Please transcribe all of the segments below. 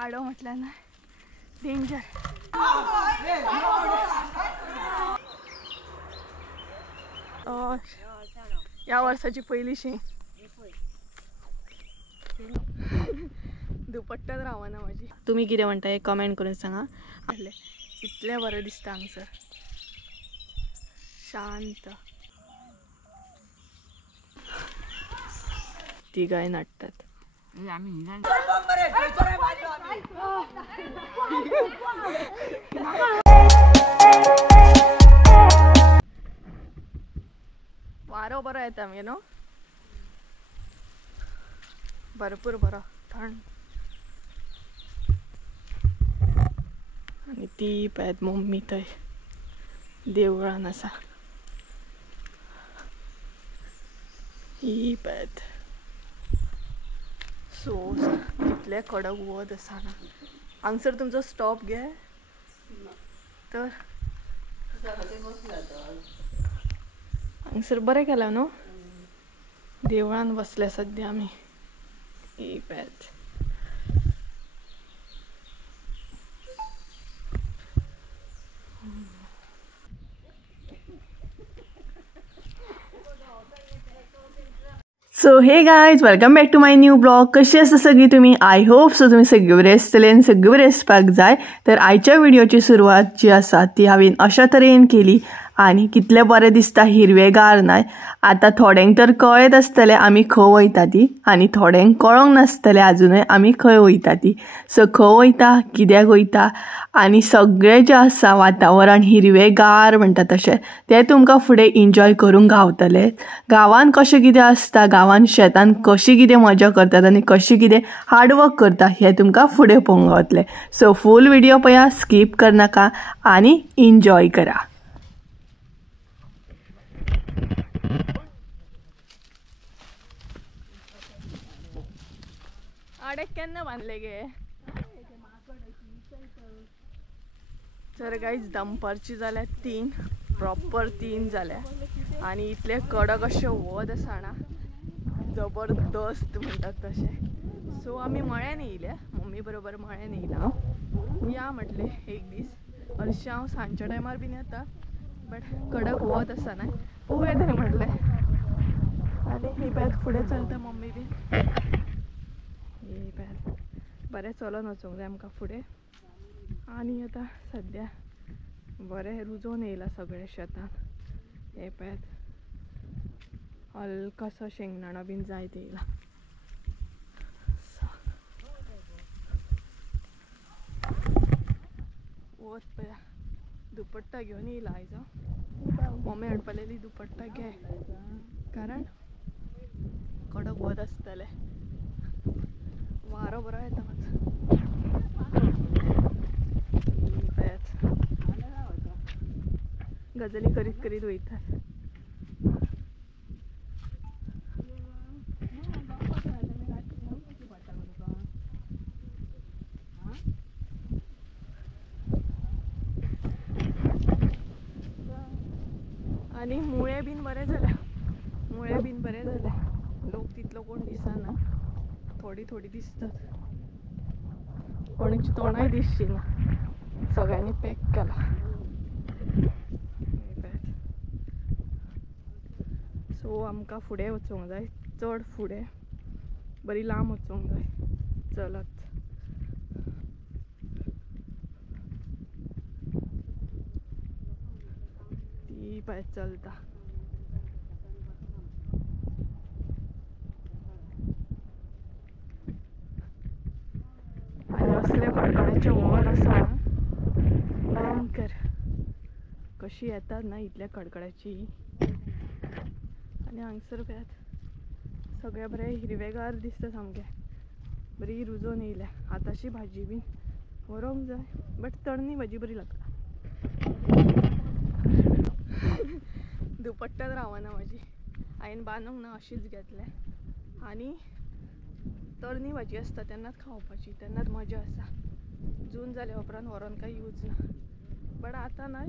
आडो म्हटल्या ना डेंजर. या वर्षाची पहिली शेंग दुपट्ट्यात राहा ना माझी. तुम्ही किती म्हणताय कमेंट करून सांगा. इतल्या बरं दिसता हांगसर शांत. ती गाय नाटतात. वारो बरो येता मी नो भरपूर बरो थंड. आणि ती पळयत मम्मी थंय देवळान आसा. ही पळयत सो इतले कडक वत आसा ना. हांगसर तुमचो स्टॉप घे तर हांगसर बरें केला न्हू. देवळान बसले सद्या आमी. ही पळयत so hey guys welcome back to my new blog. कशी आसा सगळी तुमी. आय होप सो तुमी सगळी बरे आसतले आनी सगळी बरे आसपाक जाय. तर आयच्या व्हिडिओची सुरवात जी आसा ती हांवें अशा तरेन केली आनी कितले बरें दिसता हिरवेगार नाय. आतां थोड्यांक तर कळत आसतलें आमी खंय वयता ती आनी थोड्यांक कळोंक नासतलें आजुनूय आमी खंय वयता ती. सो खंय वयता कित्याक वयता आनी सगळें जें आसा वातावरण हिरवेगार म्हणटा तशें तें तुमकां फुडें एन्जॉय करूंक गावतलें. गांवांत कशें कितें आसता, गांवांत शेतान कशी कितें मजा करतात आनी कशी कितें हार्डवर्क करता हें तुमकां फुडें पळोवंक गावतलें. सो फूल व्हिडिओ पळया, स्कीप करनाका आनी एन्जॉय करा. आडेक केन्ना बांदले गे. तर गाईज दंपारची जाल्या 3 प्रॉपर 3 जाल्या आनी इतले कडक अशें वत आसा ना जबरदस्त म्हणटात तशें. सो आमी मळ्यान येयल्या मम्मी बरोबर मळ्यान येयला. या म्हटले एक दीस. हरशीं हांव सांजच्या टायमार बीन येता बट कडक वत आसा ना पळोवया तरी म्हटलें. आनी ही पळयत फुडें चलता मम्मी बीन. ही पळयत बरें चलोन वचूंक जाय आमकां फुडें. आनी आतां सद्या बरें रुजोन येयला सगळें शेतान. हे पळयत हलकासो शेंगदाणो बीन जायत येयला. वत पळया दुपट्टा घेवन येयला आयज. मम्मी हाडपालेली दुपट्टा घे कारण कडक वत आसतलें. वारो बरो येता मात. गजाली करीत करीत वयतात. आनी मुळे बीन बरें जाल्या. मुळे बीन बरें जाल्या. लोक तितलो कोण दिसना. थोडी थोडी दिसतात. कोणाची तोंडाय दिसची ना. सगळ्यांनी पॅक केला. सो आमकां फुडें वचूंक जाय. चड फुडें बरी लांब वचूंक जाय चलत. ती पळय चलता. आनी असले कडकड्याचे वत आसा भयंकर. कशी येतात ना इतल्या कडकड्याची. आनी हांगसर पळयात सगळें बरें हिरवेगार दिसता सामकें. बरी रुजोन येयल्या. आतांची भाजी बीन व्हरोंक जाय बट तळणी भाजी बरी लागता. दुपट्ट्यात रावना माझी. हांवें बांदूंक ना अशीच घेतल्या. आनी तळणी भाजी आसता तेन्नाच खावपाची तेन्नाच मजा आसा. जून जाल्या उपरांत व्हरोन कांय यूज ना. बट आतां न्हय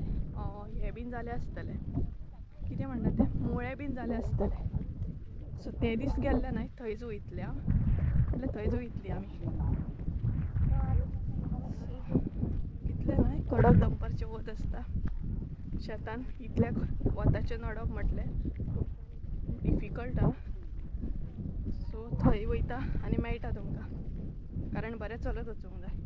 हे बीन जाले आसतले कितें म्हणटा ते मुळे बीन जाले आसतले. सो ते दीस गेल्ले न्हय थंयच वयतले. म्हटल्यार थंयच वयतली आमी. कडक दंपरचे वत असता शेतान इतल्या वताचे नडप म्हटले डिफिकल्ट हा. सो थंय वयता आनी मेळटा तुमकां कारण बरें चलत वचूंक जाय.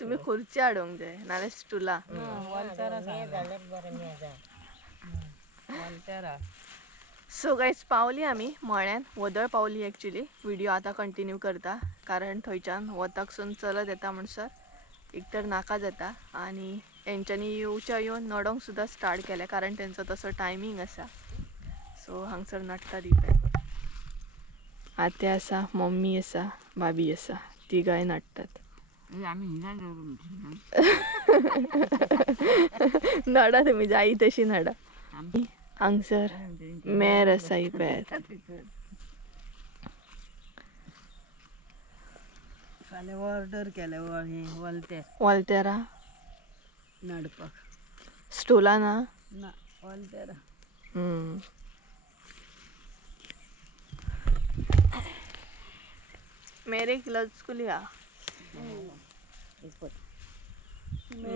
तुम्ही खुर्ची हाडूंक जाय नाल्यार स्टुला. सो गायज पावली आमी मळ्यान वदळ पावली. एक्चुली व्हिडिओ आता कंटिन्यू करता कारण थंयच्यान वताकसून चलत येता म्हणसर एक तर नाका जाता आनी हेंच्यांनी येवन नडोंक सुद्दां स्टार्ट केलें कारण तेंचो तसो टायमींग आसा. सो हांगसर नडटा दिवप. आत्या आसा, मम्मी आसा, भाभी आसा, तिगाय नडटात. नडा तुम्ही जाई तशी नडा. हांगसर मेर आसा ही पळयात. ऑर्डर केले वॉल्तेरा नडपाक. स्टोला ना वॉल्तेरा. मेरे लचकुली हा.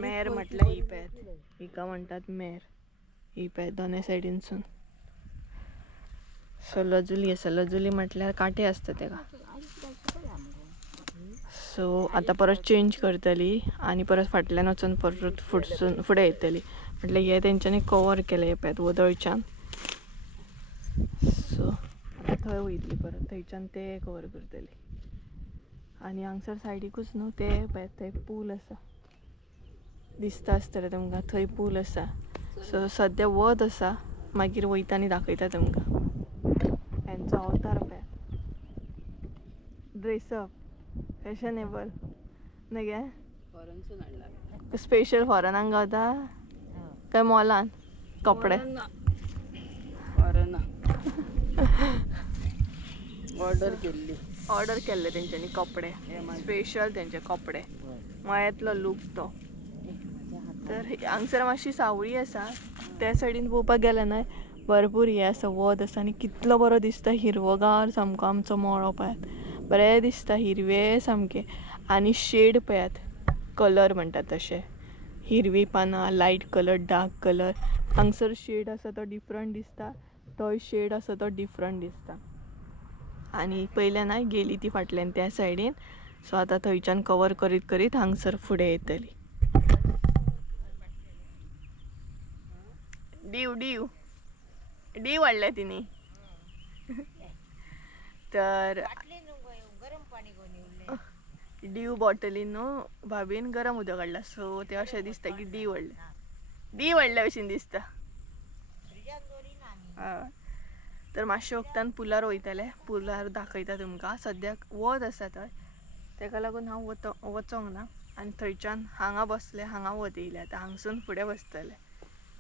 मेर म्हटल्यार ही पळयात. हिका म्हणटात मेर. ही पळय दोनूय सायडीनसून. सो लजुली आसा. लजुली म्हटल्यार कांटे आसता तेका. सो आता परत चेंज करतली आनी परत फाटल्यान वचून परत फुडें येतली म्हटल्यार हे तेंच्यांनी कवर केले हे पळयात वदळच्यान. सो आता थंय वयतली परत थंयच्यान ते कवर करतली. आनी हांगसर सायडीकूच न्हू ते पळयात थंय पूल आसा दिसता आसतलें तुमकां. थंय पूल आसा. सो सद्या वत आसा मागीर वयता आनी दाखयता तुमकां. हेंचो अवतार पळयात. ड्रेसअप फॅशनेबल न्हू गे. फॉरेनसून हाडला. स्पेशल फॉरेनाक गावता काय मॉलान कपडे. फॉरेन ऑर्डर केल्ले तेंच्यांनी कपडे स्पेशल तेंचे कपडे मळ्यातलो लूक तो. तर हांगसर मातशी सावळी आसा त्या सायडीन पळोवपाक गेल्यार ना भरपूर हे आसा वत आसा आनी कितलो बरो दिसता हिरवोगार सामको आमचो मळो पळयात. बरें दिसता हिरवे सामके आनी शेड पळयात कलर म्हणटात तशे हिरवी पानां लायट कलर डार्क कलर. हांगसर शेड आसा तो डिफरंट दिसता तोय शेड आसा तो डिफरंट दिसता. आनी पयले ना गेली ती फाटल्यान त्या सायडीन. सो आतां थंयच्यान कवर करीत करीत हांगसर फुडें येतली. डीव वाडल्या तिनी. तर डीव बॉटलीन न्हू भाभीन गरम उदक काडला. सो ते अशें दिसता की डी व्हडल्या भशेन दिसता. तर मातशे वक्तान पुलार वयतले. पुलार दाखयता तुमकां. सद्याक वत आसा थंय तेका लागून हांव वचोंक ना आनी थंयच्यान हांगा बसले हांगा वत येयले. आतां हांगसून फुडें बसतले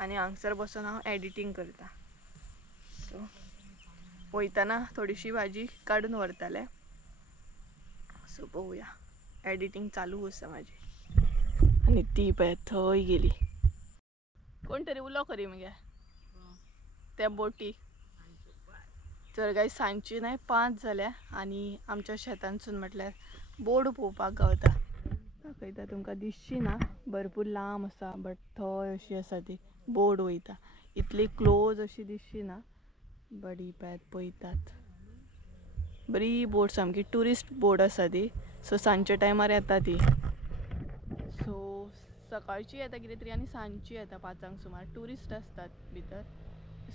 आनी हांगसर बसून हांव एडिटींग करता. सो वयताना थोडीशी भाजी काडून व्हरतले. सो पळोवया. एडिटींग चालू आसा म्हाजी. आनी ती पळय थंय गेली. कोण तरी उलो करी मगे त्या बोटी. तर गाय सांजची नाही 5 जाल्या आनी आमच्या शेतांसून म्हटल्यार बोर्ड पळोवपाक गावता. दाखयता तुमकां दिसची ना भरपूर लांब आसा बट थंय अशी आसा ती बोर्ड वयता. इतली क्लोज अशी दिसची ना बट ही पळयात पळयतात बरी बोट सामकी ट्युरिस्ट बोट आसा ती. सो सांजच्या टायमार येता ती. सो सकाळची येता कितें तरी आनी सांजची येता 5 सुमार. ट्युरिस्ट असतात भितर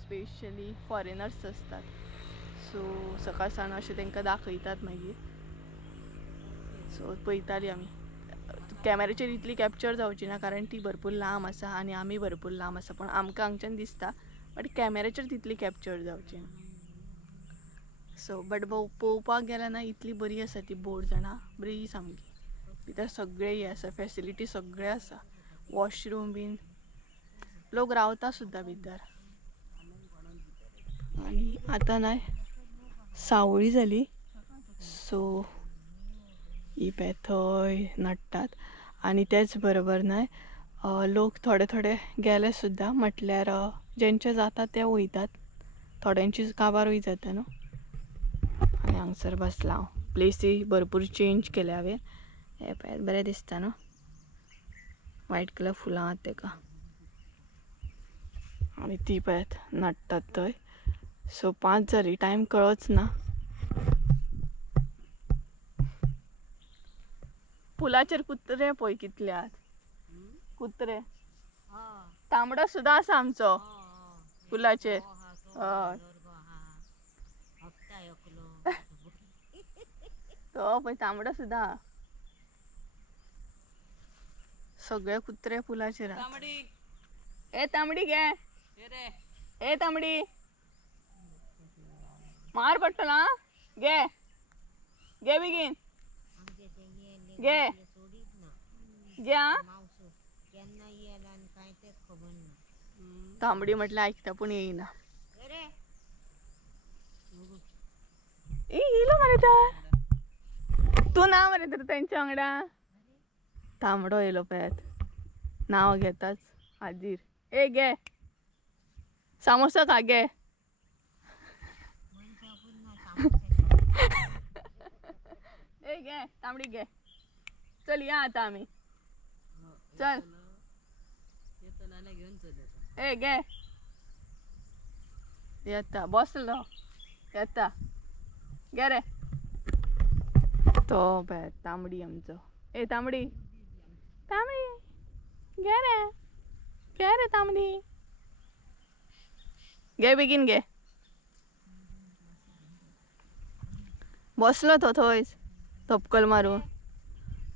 स्पेशली फॉरेनर्स असतात. सो सकाळ सांज अशें तांकां दाखयतात मागीर. सो पळयतालीं आमी. कॅमेराचेर इतली कॅप्चर जावची ना कारण ती भरपूर लांब आसा आनी आमी भरपूर लांब आसा पण आमकां हांगच्यान दिसता बट कॅमेराचेर तितली कॅप्चर जावची ना. सो बट पळोवपाक गेल्यार ना इतली बरी आसा ती बोट जाणा बरी सामकी. भितर सगळे हे आसा फॅसिलिटी सगळे आसा. वॉशरूम बीन लोक रावता सुद्दां भितर. आनी आतां ना सावळी जाली. सो ही पळय थंय नडटात आणि तेच बरोबर नाही लोक थोडे थोडे गेले सुद्धा म्हटल्यार ज्यांचे जाता ते वयतात थोड्यांची काबारूय जाता न्हू. आणि हांगसर बसला हांव. प्लेसी भरपूर चेंज केल्या हांवें. हे पळय बरें दिसता न्हू व्हायट कलर फुलां आहात तेका. आणि ती पळयात नाचतात थंय. सो 5 जाली टायम कळच ना. पुलाचेर कुत्रे पळय कितले आहात. कुत्रे तांबडो सुद्धा आसा आमचो पुलाचेर. हय तो पळय तांबडो सुद्धा आहा. सगळे कुत्रे पुलाचेर आहात. ए तांबडी घे. ए तांबडी मार पडटलो हा. घे घे बेगीन घे घे हा. तांबडी म्हटल्यार ऐकता पूण येईना. येयलो मरे तर तू ना मरे तर तेंच्या वांगडा. तांबडो येयलो पळयात नांव घेताच हाजीर. ए गे सामोसा खा गे. ए गे तांबडी गे. चल या आता आम्ही. चल ए गे येता बसलो येता गे रे. तो पळय तांबडी आमचो. ए तांबडी तांबडी घे रे तांबडी घे बेगीन घे. बसलो तो थंयच तपकल मारून.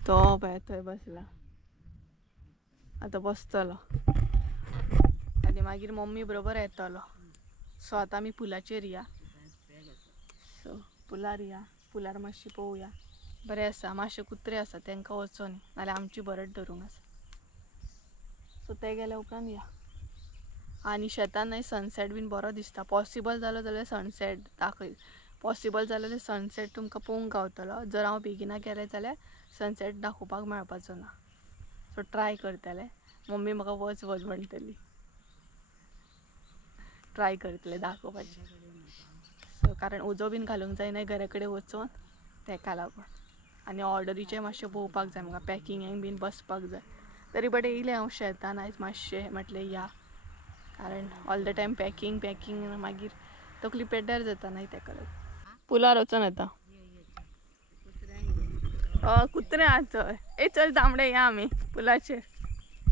तो पळय थंय बसला. आतां बसतलो आनी मागीर मम्मी बरोबर येतलो. सो आतां आमी पुलाचेर या. सो पुलार या. पुलार मातशी पळोवया. बरें आसा. मातशे कुत्रे आसा तांकां वचोन नाल्यार आमची बरड धरूंक आसा. सो ते गेल्या उपरांत या. आनी शेतान न्हय सनसेट बीन बरो दिसता. पॉसिबल जालो जाल्यार सनसेट दाखय. पॉसिबल जालो जाल्यार सनसेट तुमकां पळोवंक गावतलो. जर हांव बेगिना गेलें जाल्यार सनसेट दाखोवपाक मेळपाचो ना. सो ट्राय करतलें. मम्मी म्हाका वच म्हणटली. ट्राय करतलें दाखोवपाचें. सो कारण उजो बीन घालूंक जायना घरा कडेन वचोन तेका लागून. आनी ऑर्डरीचें मातशें पळोवपाक जाय म्हाका. पॅकिंगेक बीन बसपाक जाय. तरी बट येयलें हांव शेतान आयज मातशें म्हटलें या. कारण ऑल द टायम पॅकिंग मागीर तकली पेड्ड्यार जाता न्हय तेका लागून. पुलार वचोन येता. कुत्रे आहात थंय. ए चल तांबडे या आमी पुलाचेर.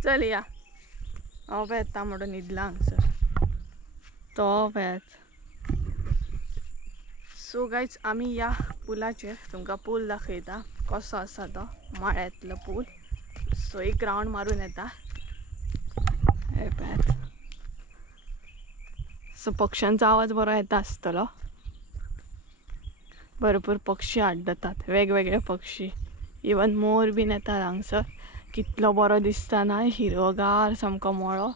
चल या. हांव पळयात तांबडो न्हिदला हांगसर. तो पळयात. सो गायज आमी या पुलाचेर. तुमकां पूल दाखयता कसो आसा तो माळ्यांतलो पूल. सो एक रावंड मारून येता. हे पळयात. सो पक्ष्यांचो आवाज बरो येता आसतलो. भरपूर पक्षी आड्डतात वेगवेगळे पक्षी. इवन मोर बीन येतात हांगसर. कितलो बरो दिसता ना हिरवोगार सामको मळो.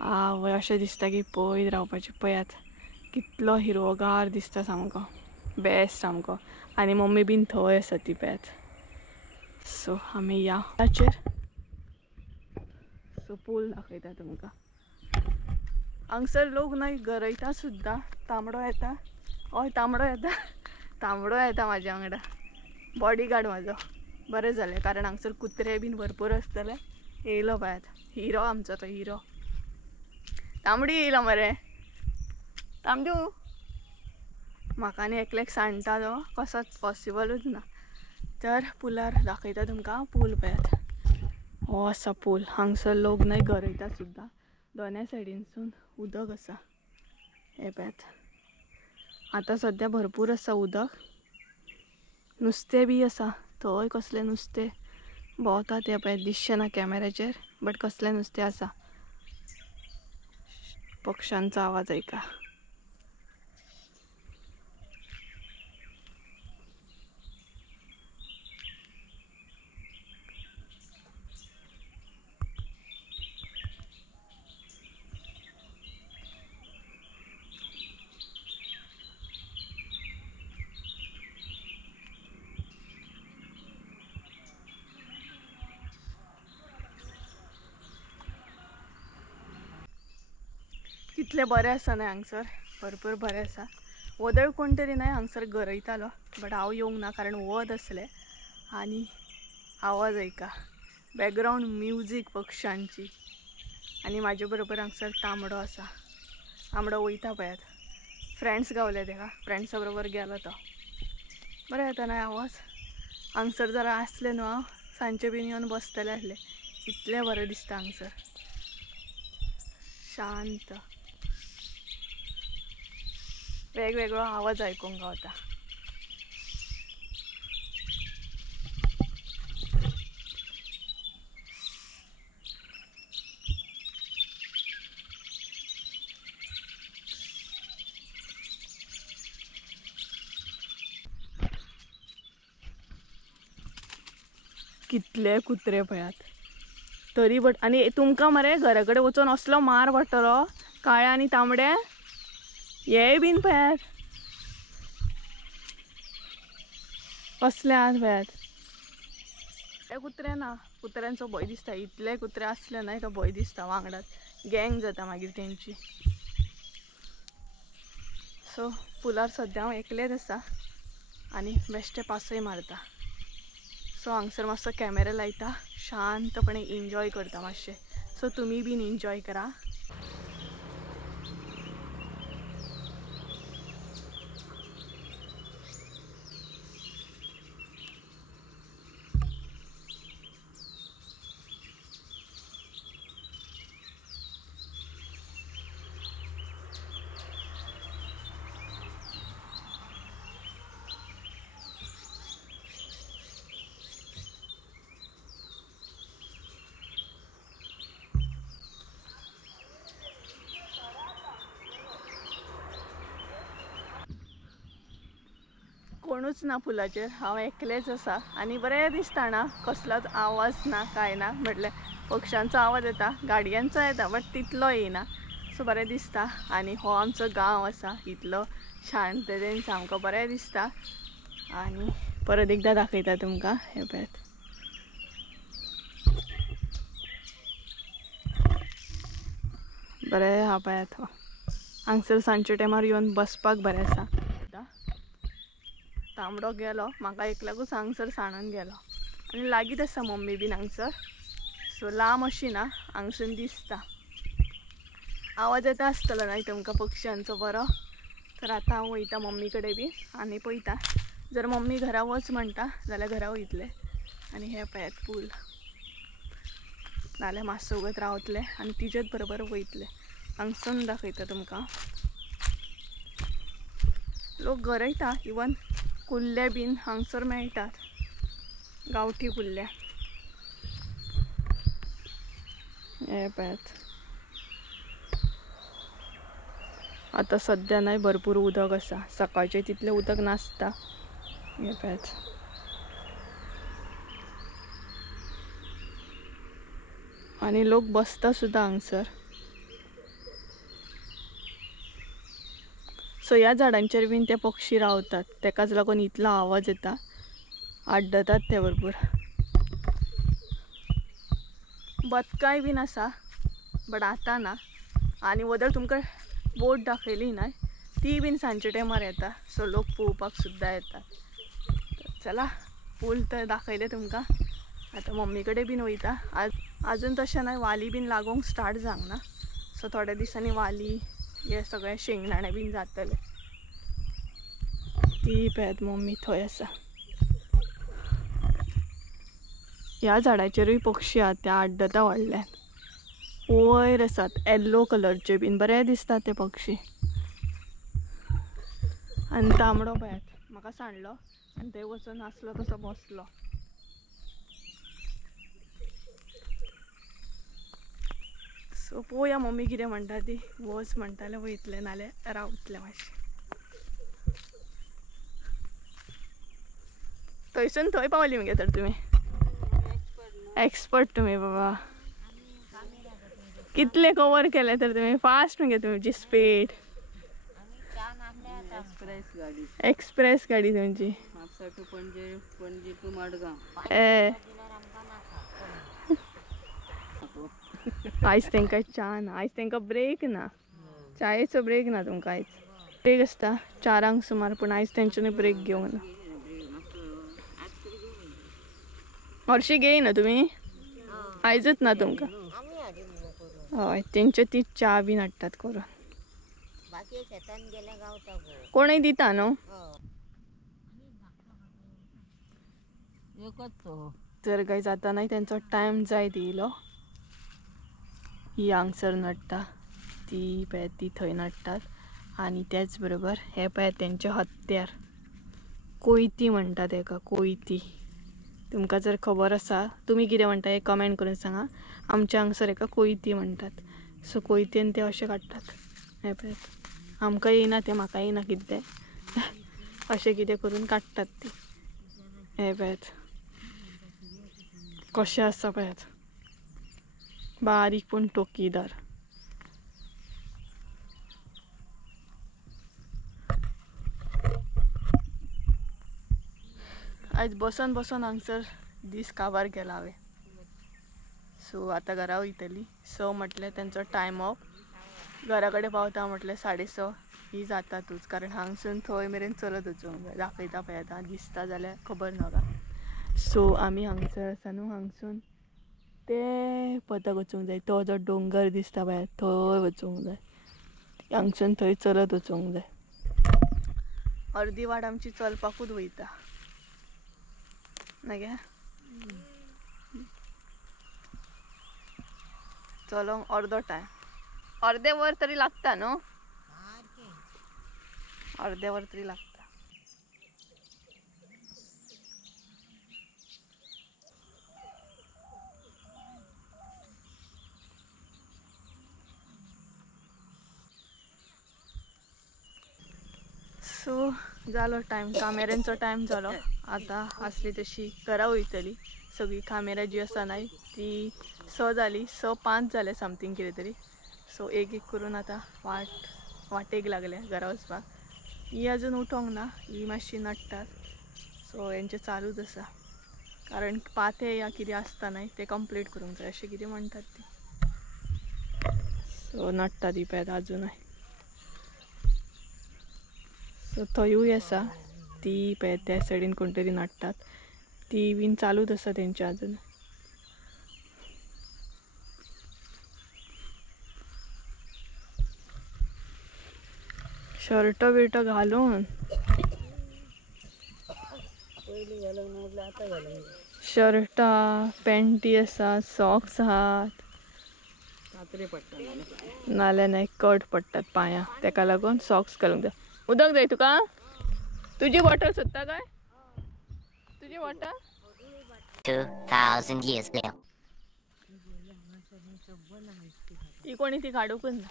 आवय अशें दिसता की पळयत रावपाचें. पळयात कितलो हिरवोगार दिसता सामको. बेस्ट सामको. आनी मम्मी बीन थंय आसा ती पळयात. सो आमी या पुलाचेर. सो पूल दाखयता तुमकां. हांगसर लोक न्हय गरयता सुद्दां. तांबडो येता. हय तांबडो येता. तांबडो येता म्हाज्या वांगडा. बॉडीगार्ड म्हाजो. बरें जालें कारण हांगसर कुत्रे बीन भरपूर आसतले. येयलो पळयात. हिरो आमचो तो हिरो. तांबडी येयलो मरे. तांबडू म्हाका आनी एकल्याक सांडटा तो कसोच पॉसिबलूच ना. तर पुलार दाखयता तुमकां. पूल पळयात. हो आसा पूल. हांगसर लोक न्हय गरयता सुद्दां. दोनूय सायडीनसून उदक आसा. हे पळयात. आतां सद्या भरपूर आसा उदक. नुस्तें बी आसा. थंय कसलें नुस्तें भोंवता तें पळय दिसचें ना कॅमेराचेर बट कसलें नुस्तें आसा. पक्ष्यांचो आवाज ऐका. तितले बरें आसा न्हय हांगसर, भरपूर बरें आसा. वदळ कोण तरी न्हय हांगसर गरयतालो, बट हांव येवंक ना कारण वत असले. आणि आवाज ऐका, बॅकग्राऊंड म्युझिक पक्ष्यांची. आणि माझ्या बरोबर हांगसर तांबडो आसा. तांबडो वयता पळयात. फ्रेंड्स गावले तेका, फ्रेंड्सा बरोबर गेलो तो. बरें येता न्हय आवाज. हांगसर जरा आसले न्हू हांव सांजचे बीन येवन बसतले आसले. इतलें बरें दिसता हांगसर, शांत. वेगवेगळो आवाज आयकूंक गावता. कितले कुत्रे पळयात तरी. बट आणि तुमकां मरे घरा कडेन वचून असलो मार पडटलो. काळे आनी तांबडे हे बीन पळयात कसले आहात पळयात. हे कुत्रे ना, कुत्र्यांचो भंय दिसता. इतले कुत्रे असले न्हय तो भंय दिसता. वांगडात गँग जाता मागीर तेंची. सो पुलार सद्या हांव एकलेच आसा आनी बेश्टे पासय मारता. सो हांगसर मातसो कॅमेरा लायता, शांतपणे एन्जॉय करता मातशें. सो तुमी बीन एन्जॉय करा. कोणूच ना पुलाचेर, हांव एकलेच आसा. आनी बरें दिसता ना, कसलोच आवाज ना काय ना. म्हटल्यार पक्ष्यांचो आवाज येता, गाडयांचो येता बट तितलो येना. सो बरें दिसता. आनी हो आमचो गांव आसा, इतलो शांततेन सामको बरें दिसता. आनी परत एकदां दाखयता तुमकां. हे पळयात, बरें आहा पळयात. हांगसर सांजच्या टायमार येवन बसपाक बरें आसा. तांबडो गेलो, म्हाका एकल्याकूच हांगसर सांडून गेलो. आनी लागीत आसा मम्मी बीन हांगसर. सो लांब अशी ना, हांगसून दिसता. आवाज येता आसतलो न्हय तुमकां पक्ष्यांचो बरो. तर आतां हांव वयता मम्मी कडेन बी आनी पळयता. जर मम्मी घरा वच म्हणटा जाल्यार घरा वयतले. आनी हे पळयात पूल. नाल्यार मातसो वगत रावतले आनी तिजेच बरोबर वयतले. हांगसून दाखयता तुमकां. लोक गरयता, इवन कुल्ले बीन हांगसर मेळटात, गांवठी कुल्ले. हे पळयात. आतां सद्या न्हय भरपूर उदक आसा. सकाळचें तितलें उदक नासता. हे पळयात. आनी लोक बसता सुद्दां हांगसर. सो ह्या झाडांचेर बीन ते पक्षी रावतात, तेकाच लागून इतलो आवाज येता. आड्डतात ते भरपूर. बदकाय बीन आसा बट आतां ना. आनी वदळ तुमकां बोट दाखयली न्हय, ती बीन सांजच्या टायमार येता. सो लोक पळोवपाक सुद्दां येतात. चला, पूल तर दाखयले तुमकां. आतां मम्मी कडेन बीन वयता. अजून तशें न्हय, वाली बीन लागूंक स्टार्ट जावंक ना. सो थोड्या दिसांनी वाली हे सगळे शेंगदाणे बीन जातले. ती पळयात मम्मी थंय आसा. ह्या झाडाचेरूय पक्षी आहात, ते आड्डता व्हडल्यान. वयर आसात येल्लो कलरचे बीन, बरें दिसतात ते पक्षी. आनी तांबडो पळयात, म्हाका सांडलो आनी थंय वचून आसलो तसो बसलो. सो पळोवया मम्मी कितें म्हणटा ती. वच म्हणटाले वयतले, नाल्यार रावतले मातशें. थंयसून थंय पावली मगे तर तुमी. एक्सपर्ट तुमी बाबा. कितले कवर केले तर तुमी. फास्ट मगे तुमची स्पीड. एक्सप्रेस गाडी तुमची. पणजे टू मडगांव. आयज तांकां च्या ना, आयज तांकां ब्रेक ना. चायेचो ब्रेक ना तुमकां आयज ब्रेक आसता 4 सुमार पण आयज तेंच्यांनी ब्रेक घेवंक ना. हरशी घेय ना तुमी आयजच ना तुमकां हय तेंच्यो ती च्या बीन हाडटात करून कोणय दिता न्हू तर काही जाता नाही त्यांचो टायम जाय दिलो ही हांगसर नडटा ती पळय ती थंय नडटात आणि त्याच बरोबर हे पळय तेंचे हत्यार कोयती म्हणटात हेका कोयती. तुमकां जर खबर आसा तुमी कितें म्हणटा हे कमेंट करून सांगा. आमच्या हांगसर हेका कोयती म्हणटात. सो कोयतेन ते अशें काडटात हे पळय आमकां येयना ते म्हाका येयना कितें तें अशें कितें करून काडटात ती हे पळयात कशें आसा पळयात बारीक पूण टोकीदार. आज बसून बसून हांगसर दीस काबार केला हांवें. सो आतां घरा वयतली 6 म्हटल्यार तेंचो टायम ऑफ घरा कडेन पावता म्हटल्यार 6:30 ही जातातूच कारण हांगसून थंय मेरेन चलत वचूंक जाय. दाखयता पळय आतां दिसता जाल्यार खबर नाका. सो आमी हांगसर आसा न्हू हांगसून ते पथक वचूंक जाय. तो जो डोंगर दिसता पळय थंय वचूंक जाय. हांगसून थंय चलत वचूंक जाय. अर्दी वाट आमची चलपाकूच वयता नागे चलोंक अर्दो टायम अर्दे वर तरी लागता न्हू अर्दे वर तरी लागता. सो जालो टायम कामेऱ्यांचो टायम जालो. आतां आसली तशी घरा वयतली. सगळी कामेरा जी आसा न्हय ती 6 जाली 6:05 जाले समथींग कितें तरी. सो एक एक करून आतां वाटेक लागल्या घरा वचपाक. ही अजून उठोंक ना ही मातशी नडटात. सो हेंचें चालूच आसा कारण पाते या कितें आसता न्हय ते कंप्लीट करूंक जाय अशें कितें म्हणटात ती. सो नडटा ती पळय अजूनय. सो थंयूय आसा ती पळय त्या सायडीन कोण तरी नडटात ती बीन चालूच आसा तेंचे अजून. शर्ट बिर्ट घालून शर्ट पॅन्टी आसा सॉक्स आहात नाल्यार नाही कट पडटात पांयां तेका लागून सॉक्स घालूंक जाय. उदक जाय तुका तुजी बॉटल सोदता काय तुजी बॉटल 2000 years later. ही कोणी ती काडूकच ना.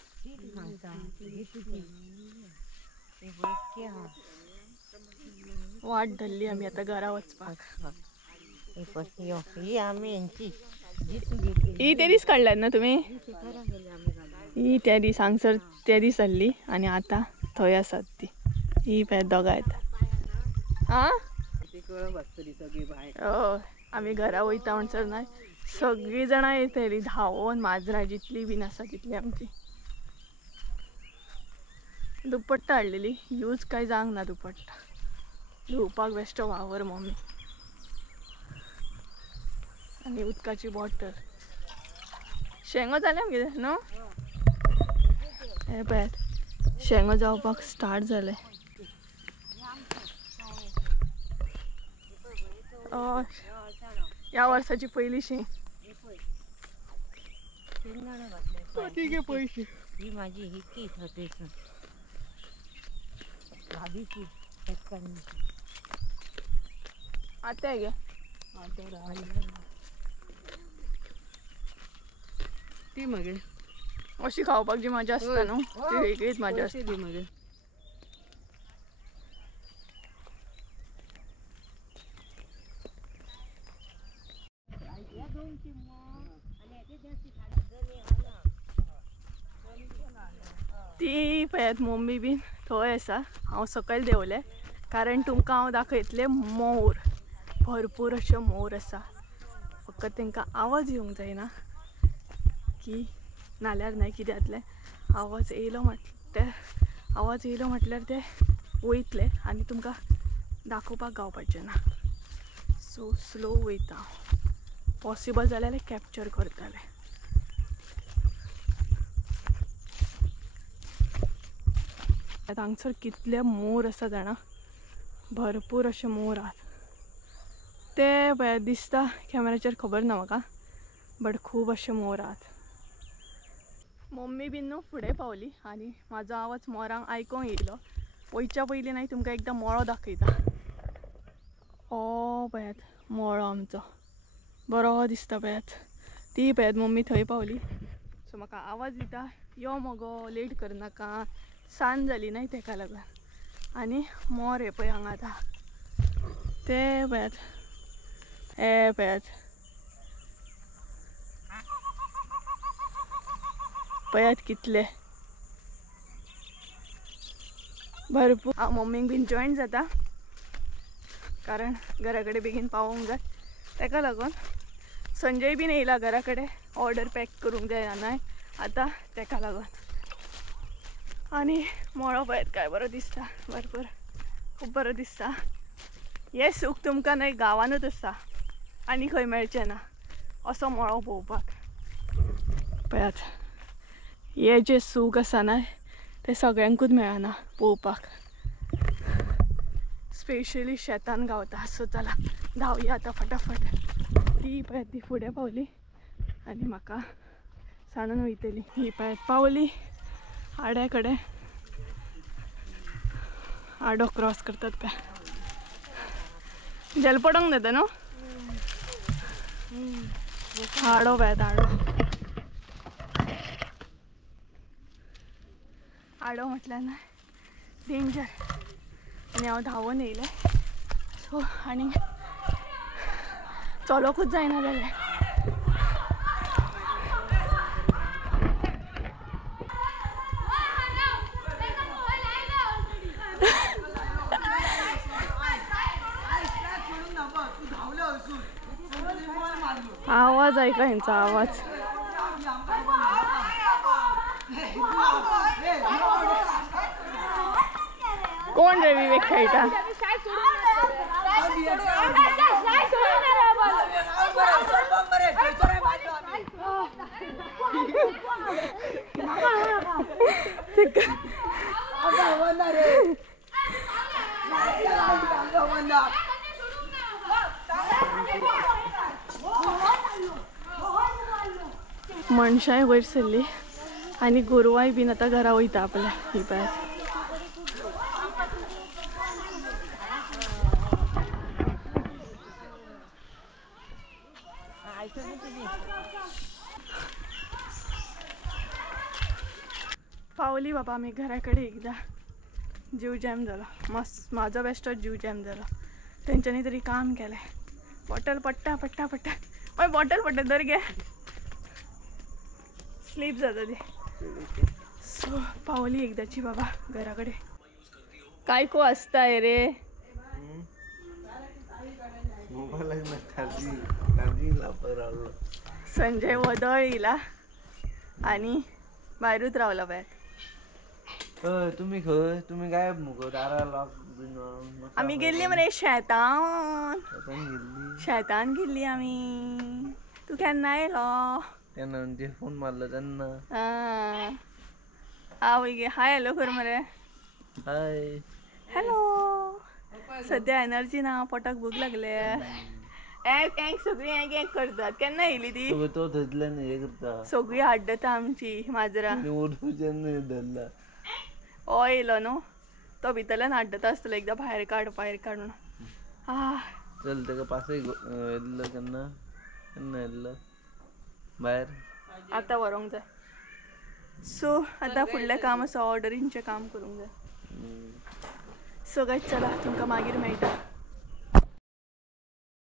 वाट धरली आमी आतां घरा वचपाक. ही ते दीस काडल्यात ना तुमी ही त्या दीस हांगसर त्या दीस आहली आनी आतां थंय आसात ती ही पळय दोगां येता. हय आमी घरा वयता म्हणसर न्हय सगळीं जाणां येतलीं धांवोन माजरां जितलीं बीन आसा तितली आमची. दुपट्टा हाडलेली यूज कांय जावंक ना दुपट्टा धुवपाक बेश्टो वावर मम्मी. आनी उदकाची बॉटल शेंगो जाले कितें न्हू हे पळयात शेंगो जावपाक स्टार्ट जाले. ह्या वर्साची पयली शेंग घे पयशे ही माझी हिकी थटेस भाभीची आता घे ती मगे अशी खावपाक जी मजा असता न्हू ती वेगळीच मजा असता. मगे ती पळयात मम्मी बीन थंय आसा. हांव सकयल देंवलें कारण तुमकां हांव दाखयतलें मोर भरपूर अशे मोर आसा. फकत तांकां आवाज येवंक जायना की नाल्यार नाही कितें जातलें आवाज येयलो ते आवाज येयलो म्हटल्यार ते वयतले आनी तुमकां दाखोवपाक गावपाचें ना. सो स्लो वयता. पॉसिबल जाल्यार कॅप्चर करतले. हांगसर कितले मोर आसा जाणा, भरपूर अशे मोर आहात. ते पळय दिसता कॅमेराचेर खबर ना म्हाका, बट खूब अशे मोर आहात. मम्मी बीन न्हू फुडें पावली आनी म्हाजो आवाज मोरांक आयकोंक येयलो. वयच्या पयलीं नाही तुमकां एकदां मळो दाखयता. पळयात मळो आमचो बरो दिसता पळयात. ती पळयात मम्मी थंय पावली. सो म्हाका आवाज दिता यो मगो, लेट करनाका, सांज जाली न्हय तेका लागून. आनी मोर हे पळय हांगा आतां ते पळयात, हे पळयात पळयात कितले भरपूर. हांव मम्मीक बीन जॉयन जाता कारण घरा कडेन बेगीन पावोंक जाय तेका लागून. संजय बीन येयला घरा कडेन, ऑर्डर पॅक करूंक जाय न्हय आतां तेका लागून. आनी मळो पळयात काय बरो दिसता, भरपूर खूब बरो दिसता. हे सूख तुमकां न्हय गांवानूच आसता आनी खंय मेळचें ना असो मळो पळोवपाक. पळयात हे जे सूख आसा न्हय ते सगळ्यांकूच मेळना पळोवपाक, स्पेशली शेतान गावता. सो चला धांवया आतां फटाफट. ती पळयात ती फुडें पावली आनी म्हाका सांडून वयतली. ही पळयात पावली आड्या कडेन, आडो क्रॉस करतात पळय. जल पडोंक जाता न्हू. आडो पळयात आडो, आडो म्हटल्यार ना डेंजर. आनी हांव धांवून येयलें सो आनी चलोकूच जायना जालें. आवाज ऐका ह्यांचा आवाज. कोण रे विवेक खेळटा. मनशाय वयर सरली आनी गोरवांय बीन आतां घरा वयता आपल्या. ही पळयात पावली बाबा आमी घरा कडेन. एकदा जीव जॅम जालो, मस्त म्हाजो बेश्टोच जीव जॅम जालो. तेंच्यांनी तरी काम केलें. बॉटल पडटा पडटा पडटा, मागीर बॉटल पडटा दर गे स्लीप जातली. सो पावली एकदाची बाबा घरा कडेन. काय को आसताय रे. संजय वदळ येयला आनी भायरूच रावला पळयात. तुम्ही खंय, तुम्ही काय मुगो दारा लॉक. आमी गेल्ली मरे शेतान. शेतान गेल्ली आमी. तू केन्ना येयलो. तेन्ना ते फोन मारलो तेन्ना. हांव गे हाय हॅलो कर मरे. Hi hello. सद्या एनर्जी ना, पोटाक भूक लागले. एक सगळी एक करतात. केन्ना येयली ती. तो थंयतल्यान हे करता, सगळी हाड्डता आमची माजरां. धरला हो येयलो न्हू, तो भितरल्यान हाड्डता आसतलो. एकदां भायर काडून. चल तेका पासय येल्लो केन्ना केन्ना येल्लो भायर. आतां व्हरोंक जाय. सो आतां फुडलें काम आसा, ऑर्डरींचें काम करूंक जाय. सो गायज चला तुमकां मागीर मेळटा.